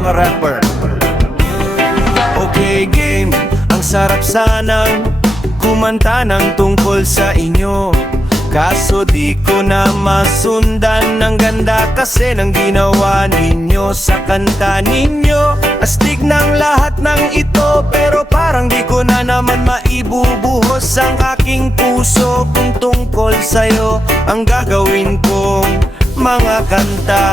mga rapper. Okay game, ang sarap sanang kumanta ng tungkol sa inyo, kaso di ko na masundan. Ang ganda kasi ng ginawa ninyo sa kanta ninyo. Astig ng lahat ng ito, pero parang di ko na naman maibubuhos ang aking puso kung tungkol sa'yo ang gagawin kong mga kanta.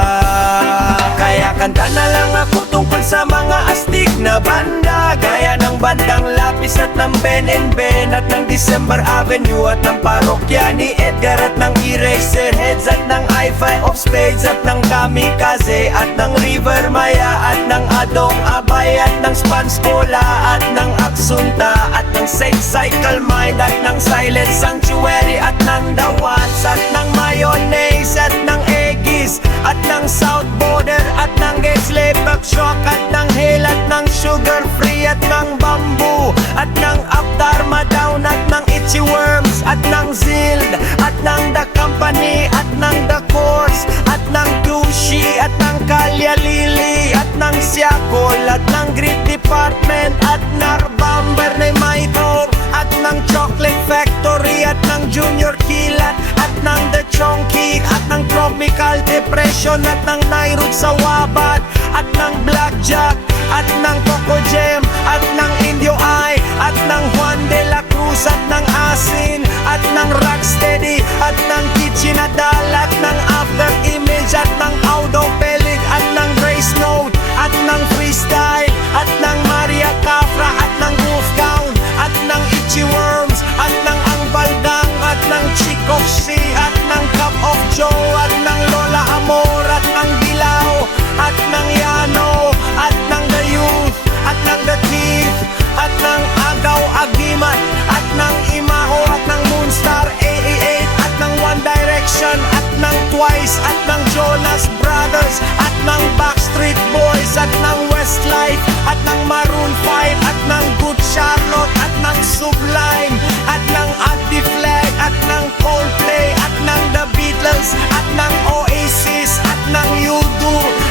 Kaya kanta na lang ako tungkol sa mga astig na banda, gaya ng bandang Lapis at ng Ben and Ben, at ng December Avenue, at ng parokya ni Edgar, at ng Eraserheads, at ng I-5 of Spades, at ng Kamikaze, at ng River Maya, at ng Adong Abay, at ng Spanscola, at ng Aksunta, at ng Sex Cycle Mind, at ng Silent Sanctuary, at ng The Ones, at ng Mayonnaise, at ng Aegis, at ng South Border, at ng Gexley Backshock, at ng Hale, at ng Sugar Free, at ng Bamboo, at ng Aptarma Down, at ng Itchy Worms, at ng Zild, at ng The Company, at ng The Course, at ng Dushi, at ng Kalya Lily, at ng Siakol, at ng Grit Department, at Narbamber na Maitong, at ng Chocolate Factory, at ng Junior Kilat, at ng The Chonky, at ng Tropical Depression, at ng Nairut sa Wabat, at ng Blackjack, at ng Coco Gem, at ng Indio Eye, at ng Juan de la Cruz, at ng Asin, at ng Rocksteady, at ng Kitchen Adal, at ng After Image, at ng Audo Pelig, at ng Grace Note, at ng Freestyle, at ng Maria Cafra, at ng Wolfgang, at ng Itchy Worms, at ng Ang Baldang, at ng Chikoksi, at ng Cup of Joe, at ng Lola Amor, at ng Dilaw, at ng Yano, at ng The Youth, at ng The Thief, at ng Agaw Agimat, at ng Imaho, at ng Moonstar 88, at ng One Direction, at ng Twice, at ng Jonas Brothers, at ng Backstreet Boys, at ng Westlife, at ng Maroon 5, at ng Good Charlotte, at ng Sublime, at ng Anti-Flag, at ng Coldplay, at ng The Beatles, at ng Oasis, at ng U2,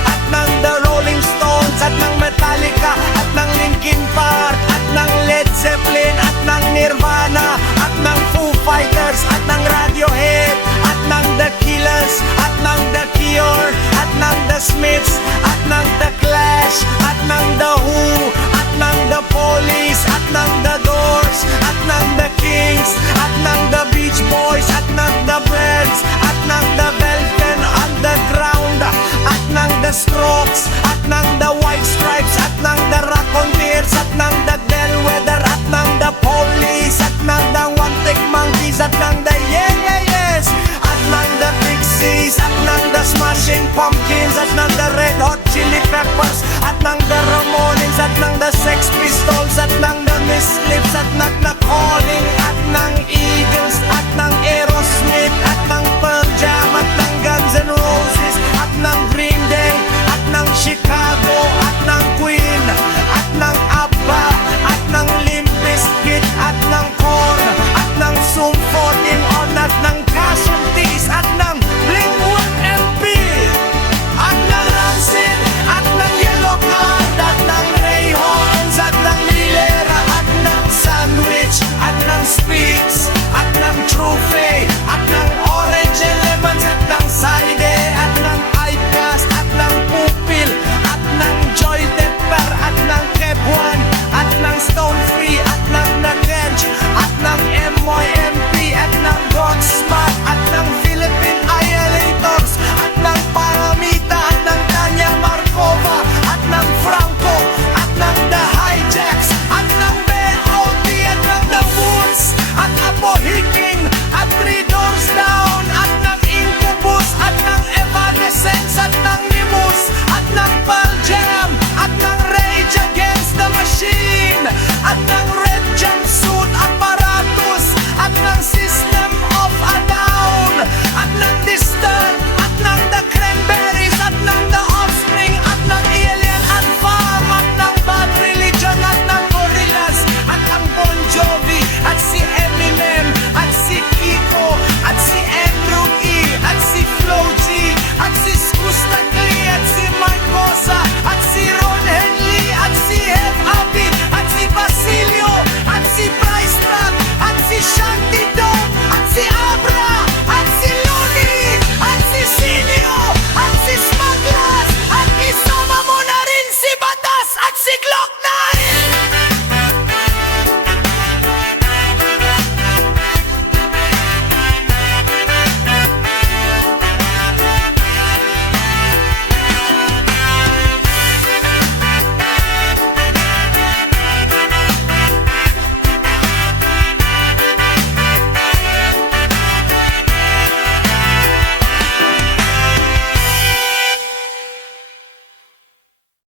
at ng The Rolling Stones, at ng Metallica, at ng Linkin Park, at ng Led Zeppelin, at ng Nirvana, at ng Foo Fighters, at ng Radiohead, at ng The Killers, at ng The Cure, at ng The Smiths, at ng The Clash, at ng The Who, at ng The Police, at ng The Doors, at ng The Kings, at ng The Beach Boys, at ng The Birds, at ng The Velvet Underground, at ng The Strokes, at ng The White Stripes, at ng The Raconteurs, at ng The Bellwether, at ng The Police, at ng The One Take Monkeys, at ng The Yes, at ng The Pixies, at ng The Smashing Pumpkins, at ng The Red Hot Chili Peppers, at ng The Ramones, at ng The Sex Pistols, at ng The Miss